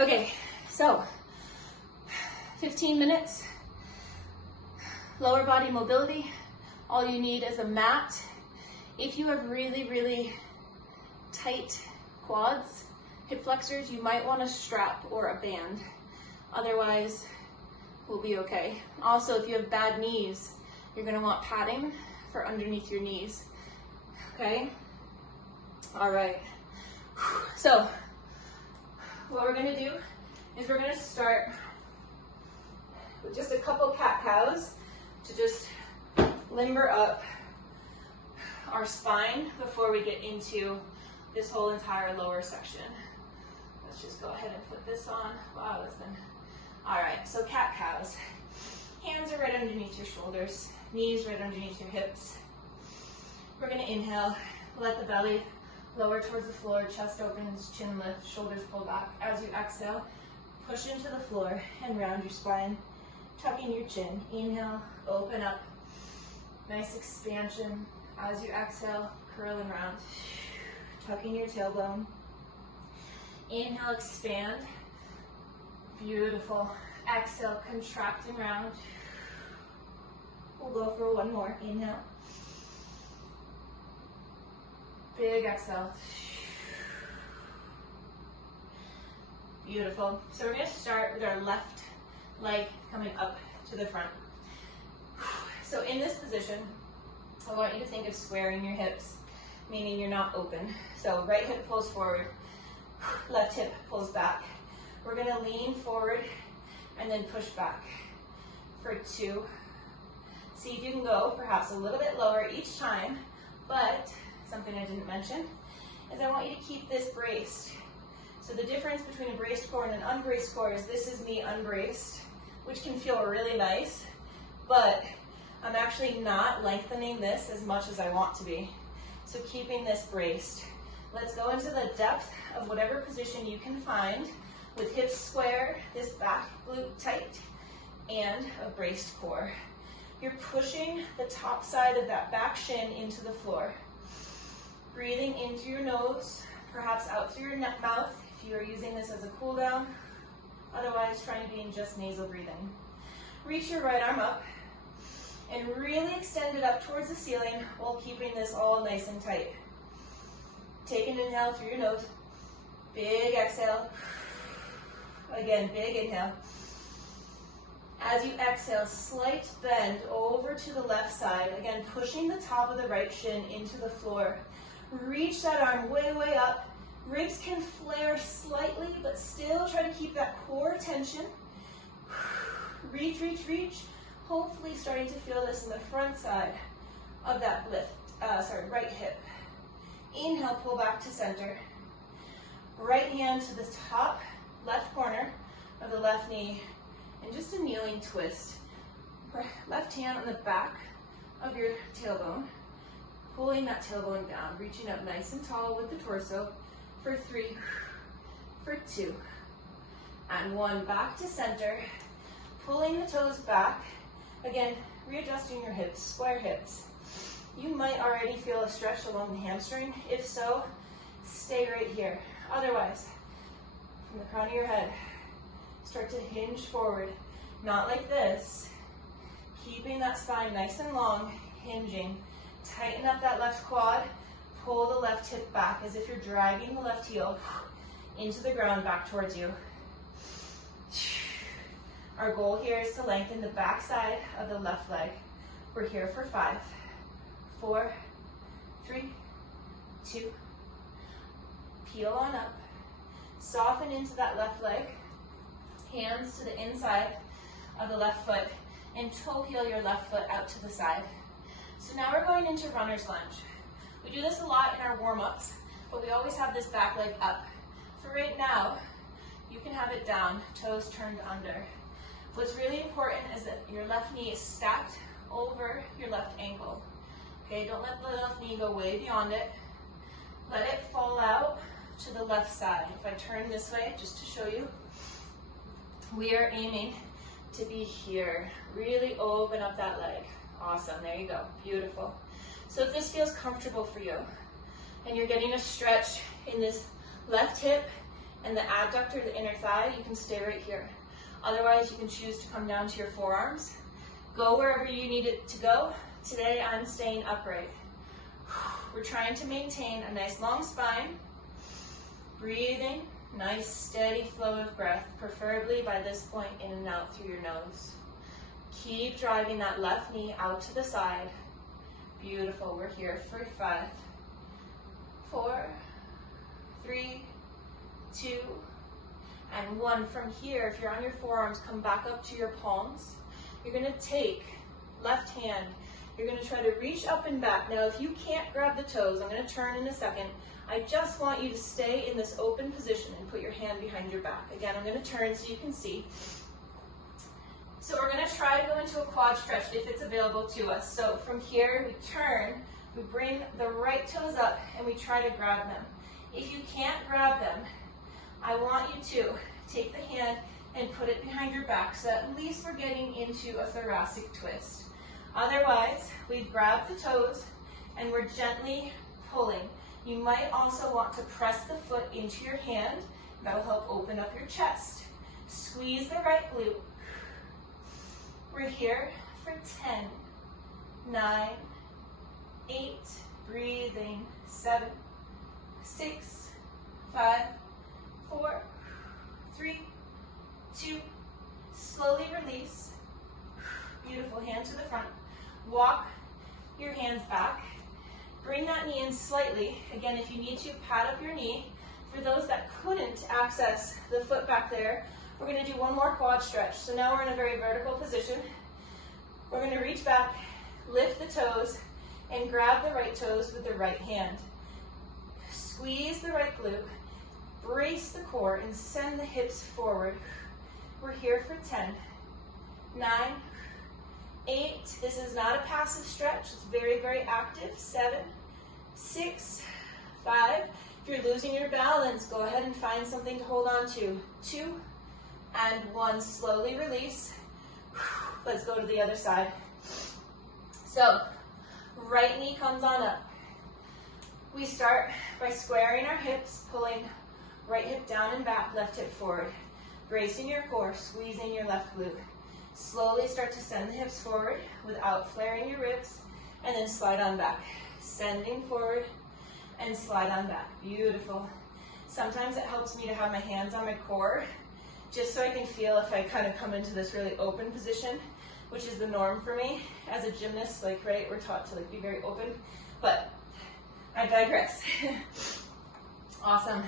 Okay, so 15 minutes, lower body mobility. All you need is a mat. If you have really, really tight quads, hip flexors, you might want a strap or a band. Otherwise, we'll be okay. Also, if you have bad knees, you're gonna want padding for underneath your knees, okay? All right, so what we're gonna do is we're gonna start with just a couple cat-cows to just limber up our spine before we get into this whole entire lower section. Let's just go ahead and put this on. Wow, that's been, all right, so cat-cows. Hands are right underneath your shoulders, knees right underneath your hips. We're gonna inhale, let the belly lower towards the floor, chest opens, chin lift, shoulders pull back. As you exhale, push into the floor and round your spine, tucking your chin. Inhale, open up, nice expansion. As you exhale, curl and round, tucking your tailbone. Inhale, expand, beautiful. Exhale, contract and round. We'll go for one more, inhale. Big exhale. Beautiful. So we're going to start with our left leg coming up to the front. So in this position, I want you to think of squaring your hips, meaning you're not open. So right hip pulls forward, left hip pulls back. We're going to lean forward and then push back for 2. See if you can go perhaps a little bit lower each time, but something I didn't mention is I want you to keep this braced. So the difference between a braced core and an unbraced core is this is me unbraced, which can feel really nice, but I'm actually not lengthening this as much as I want to be. So keeping this braced. Let's go into the depth of whatever position you can find with hips square, this back glute tight, and a braced core. You're pushing the top side of that back shin into the floor. Breathing into your nose, perhaps out through your mouth if you are using this as a cool down. Otherwise, trying to be in just nasal breathing. Reach your right arm up and really extend it up towards the ceiling while keeping this all nice and tight. Take an inhale through your nose. Big exhale. Again, big inhale. As you exhale, slight bend over to the left side. Again, pushing the top of the right shin into the floor. Reach that arm way, way up. Ribs can flare slightly, but still try to keep that core tension. Reach, reach, reach. Hopefully starting to feel this in the front side of that right hip. Inhale, pull back to center. Right hand to the top left corner of the left knee, and just a kneeling twist. Left hand on the back of your tailbone, pulling that tailbone down, reaching up nice and tall with the torso for 3, for 2, and 1. Back to center, pulling the toes back. Again, readjusting your hips, square hips. You might already feel a stretch along the hamstring. If so, stay right here. Otherwise, from the crown of your head, start to hinge forward. Not like this. Keeping that spine nice and long, hinging. Tighten up that left quad. Pull the left hip back as if you're dragging the left heel into the ground back towards you. Our goal here is to lengthen the back side of the left leg. We're here for 5, 4, 3, 2. Peel on up. Soften into that left leg. Hands to the inside of the left foot, and toe heel your left foot out to the side. So now we're going into runner's lunge. We do this a lot in our warm-ups, but we always have this back leg up. For right now, you can have it down, toes turned under. What's really important is that your left knee is stacked over your left ankle. Okay, don't let the left knee go way beyond it. Let it fall out to the left side. If I turn this way, just to show you, we are aiming to be here. Really open up that leg. Awesome, there you go, beautiful. So if this feels comfortable for you, and you're getting a stretch in this left hip and the adductor, the inner thigh, you can stay right here. Otherwise, you can choose to come down to your forearms. Go wherever you need it to go. Today, I'm staying upright. We're trying to maintain a nice long spine. Breathing, nice steady flow of breath, preferably by this point in and out through your nose. Keep driving that left knee out to the side. Beautiful. We're here for 5, 4, 3, 2, and 1. From here, if you're on your forearms, come back up to your palms. You're going to take left hand. You're going to try to reach up and back. Now, if you can't grab the toes, I'm going to turn in a second. I just want you to stay in this open position and put your hand behind your back. Again, I'm going to turn so you can see. So we're going to try to go into a quad stretch if it's available to us. So from here, we turn, we bring the right toes up, and we try to grab them. If you can't grab them, I want you to take the hand and put it behind your back, so at least we're getting into a thoracic twist. Otherwise, we've grabbed the toes, and we're gently pulling. You might also want to press the foot into your hand. That'll help open up your chest. Squeeze the right glute. We're here for 10, 9, 8, breathing, 7, 6, 5, 4, 3, 2, slowly release. Beautiful, hand to the front. Walk your hands back. Bring that knee in slightly. Again, if you need to, pad up your knee. For those that couldn't access the foot back there, we're going to do one more quad stretch. So now we're in a very vertical position. We're going to reach back, lift the toes, and grab the right toes with the right hand. Squeeze the right glute, brace the core, and send the hips forward. We're here for 10, 9, 8. This is not a passive stretch. It's very, very active. 7, 6, 5. If you're losing your balance, go ahead and find something to hold on to. 2, and 1. Slowly release. Let's go to the other side. So, right knee comes on up. We start by squaring our hips, pulling right hip down and back, left hip forward. Bracing your core, squeezing your left glute. Slowly start to send the hips forward without flaring your ribs, and then slide on back. Sending forward and slide on back. Beautiful. Sometimes it helps me to have my hands on my core, just so I can feel if I kind of come into this really open position, which is the norm for me. As a gymnast, like, right, we're taught to like be very open, but I digress. Awesome.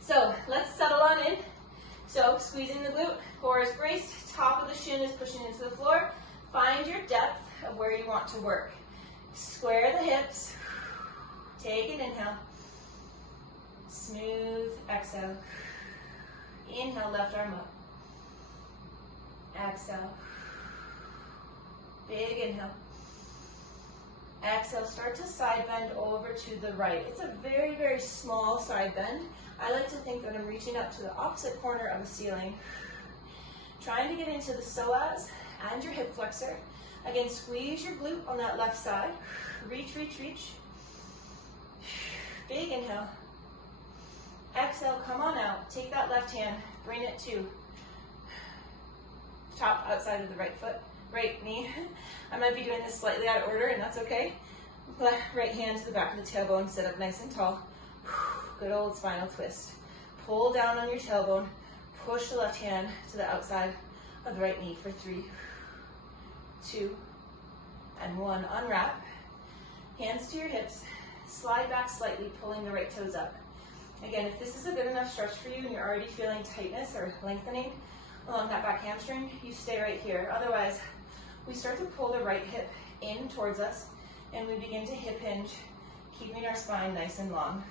So let's settle on in. So squeezing the glute, core is braced, top of the shin is pushing into the floor. Find your depth of where you want to work. Square the hips. Take an inhale. Smooth exhale. Inhale, left arm up. Exhale. Big inhale. Exhale, start to side bend over to the right. It's a very, very small side bend. I like to think that I'm reaching up to the opposite corner of a ceiling. Trying to get into the psoas and your hip flexor. Again, squeeze your glute on that left side. Reach, reach, reach. Big inhale. Exhale, come on out. Take that left hand, bring it to top outside of the right foot, right knee. I might be doing this slightly out of order, and that's okay. Right hand to the back of the tailbone, sit up nice and tall. Good old spinal twist. Pull down on your tailbone, push the left hand to the outside of the right knee for 3, 2, and 1. Unwrap. Hands to your hips. Slide back slightly, pulling the right toes up. Again, if this is a good enough stretch for you and you're already feeling tightness or lengthening along that back hamstring, you stay right here. Otherwise, we start to pull the right hip in towards us and we begin to hip hinge, keeping our spine nice and long.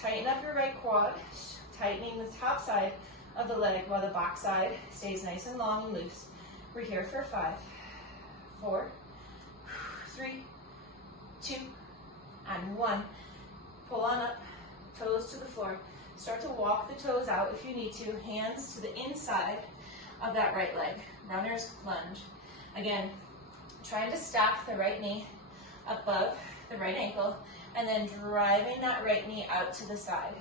Tighten up your right quad, tightening the top side of the leg while the back side stays nice and long and loose. We're here for 5, 4, 3, 2, and 1. Pull on up, toes to the floor. Start to walk the toes out if you need to. Hands to the inside of that right leg. Runner's lunge. Again, trying to stack the right knee above the right ankle and then driving that right knee out to the side.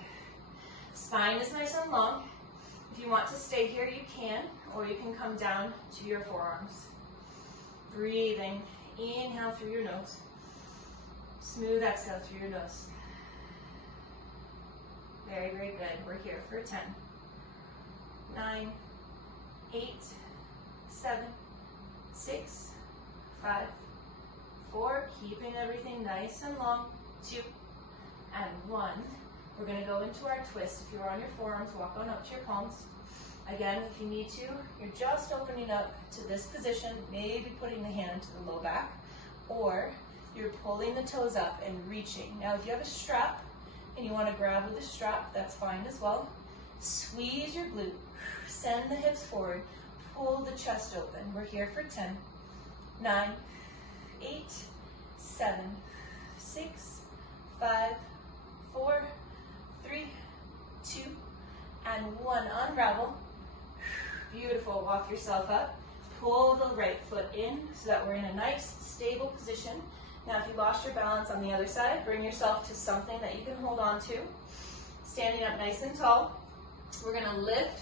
Spine is nice and long. If you want to stay here, you can, or you can come down to your forearms. Breathing. Inhale through your nose. Smooth exhale through your nose. Very, very good. We're here for 10, 9, 8, 7, 6, 5, 4. Keeping everything nice and long. 2, and 1. We're going to go into our twist. If you're on your forearms, walk on up to your palms. Again, if you need to, you're just opening up to this position, maybe putting the hand to the low back, or you're pulling the toes up and reaching. Now, if you have a strap and you want to grab with the strap, that's fine as well. Squeeze your glute, send the hips forward, pull the chest open. We're here for 10, 9, 8, 7, 6, 5, 4, 3, 2, and 1. Unravel. Beautiful. Walk yourself up. Pull the right foot in so that we're in a nice, stable position. Now, if you lost your balance on the other side, bring yourself to something that you can hold on to. Standing up nice and tall. We're going to lift.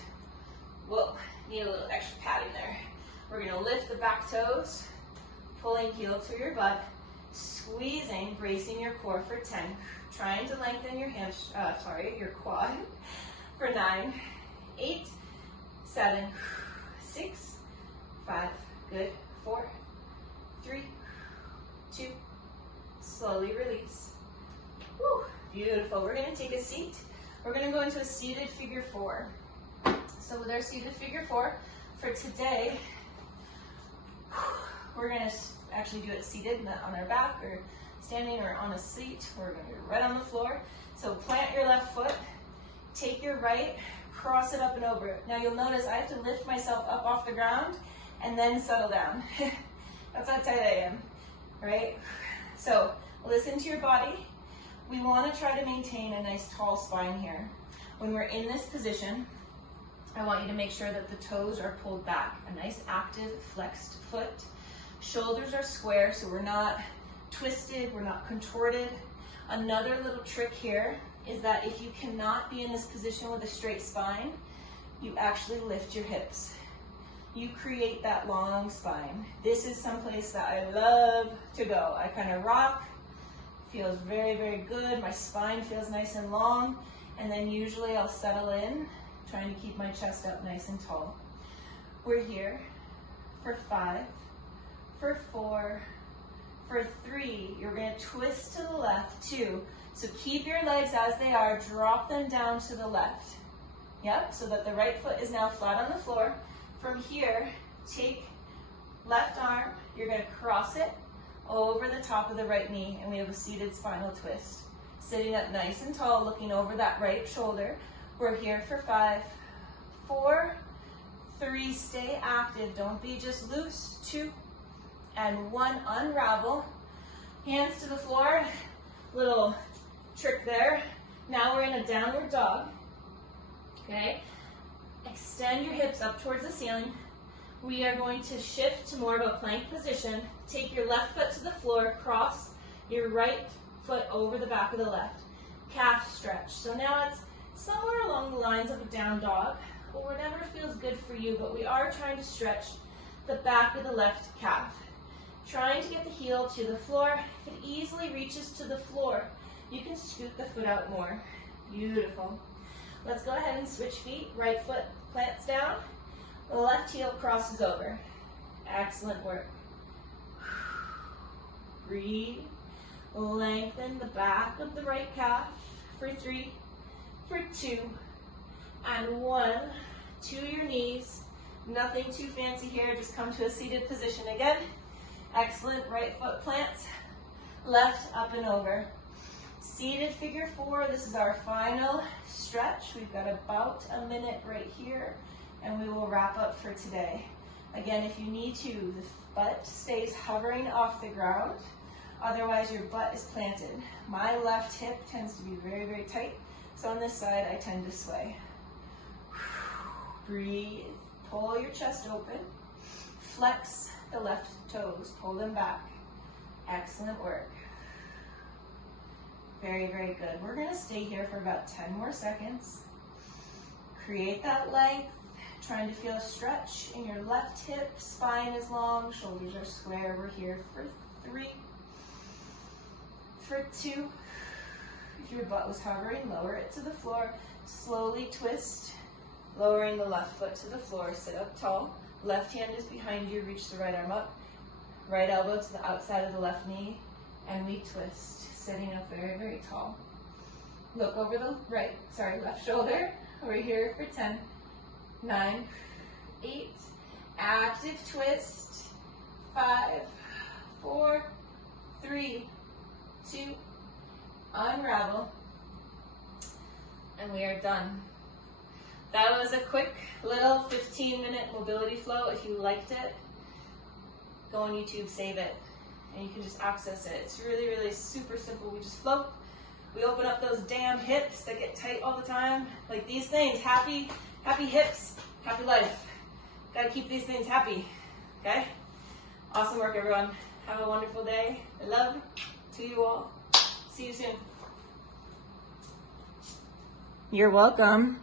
Whoa, need a little extra padding there. We're going to lift the back toes, pulling heel to your butt, squeezing, bracing your core for 10. Trying to lengthen your your quad for 9, 8, 7, 6, 5, good, 4, 3, 2, slowly release. Woo, beautiful. We're going to take a seat. We're going to go into a seated figure 4. So with our seated figure 4, for today, we're going to actually do it seated, not on our back or standing or on a seat. We're going to be right on the floor. So plant your left foot, take your right, cross it up and over it. Now you'll notice I have to lift myself up off the ground and then settle down. That's how tight I am, right? So listen to your body. We want to try to maintain a nice tall spine here. When we're in this position, I want you to make sure that the toes are pulled back. A nice active flexed foot. Shoulders are square so we're not twisted, we're not contorted. Another little trick here is that if you cannot be in this position with a straight spine, you actually lift your hips. You create that long spine. This is someplace that I love to go. I kind of rock, feels very, very good. My spine feels nice and long, and then usually I'll settle in, trying to keep my chest up nice and tall. We're here for 5, for 4, for 3, you're going to twist to the left, 2. So keep your legs as they are, drop them down to the left. Yep, so that the right foot is now flat on the floor. From here, take left arm, you're going to cross it over the top of the right knee, and we have a seated spinal twist. Sitting up nice and tall, looking over that right shoulder. We're here for 5, 4, 3, stay active, don't be just loose, 2, and 1, unravel. Hands to the floor, little trick there. Now we're in a downward dog, okay? Extend your hips up towards the ceiling. We are going to shift to more of a plank position. Take your left foot to the floor, cross your right foot over the back of the left. Calf stretch. So now it's somewhere along the lines of a down dog, or whatever feels good for you, but we are trying to stretch the back of the left calf. Trying to get the heel to the floor. If it easily reaches to the floor, you can scoot the foot out more. Beautiful. Let's go ahead and switch feet. Right foot plants down. The left heel crosses over. Excellent work. Breathe. Lengthen the back of the right calf for 3, for 2, and 1. To your knees. Nothing too fancy here. Just come to a seated position again. Excellent. Right foot plants. Left up and over. Seated figure 4. This is our final stretch. We've got about a minute right here, and we will wrap up for today. Again, if you need to, the butt stays hovering off the ground. Otherwise, your butt is planted. My left hip tends to be very, very tight, so on this side, I tend to sway. Breathe. Pull your chest open. Flex the left toes. Pull them back. Excellent work. Very, very good. We're going to stay here for about 10 more seconds. Create that length, trying to feel a stretch in your left hip, spine is long, shoulders are square. We're here for 3, for 2. If your butt was hovering, lower it to the floor. Slowly twist, lowering the left foot to the floor. Sit up tall. Left hand is behind you. Reach the right arm up. Right elbow to the outside of the left knee. And we twist, sitting up very, very tall. Look over the left shoulder. We're here for 10, 9, 8. Active twist. 5, 4, 3, 2. Unravel, and we are done. That was a quick little 15-minute mobility flow. If you liked it, go on YouTube, save it, and you can just access it. It's really, really super simple. We just float. We open up those damn hips that get tight all the time. Like these things, happy hips, happy life. Gotta keep these things happy, okay? Awesome work, everyone. Have a wonderful day. Love to you all. See you soon. You're welcome.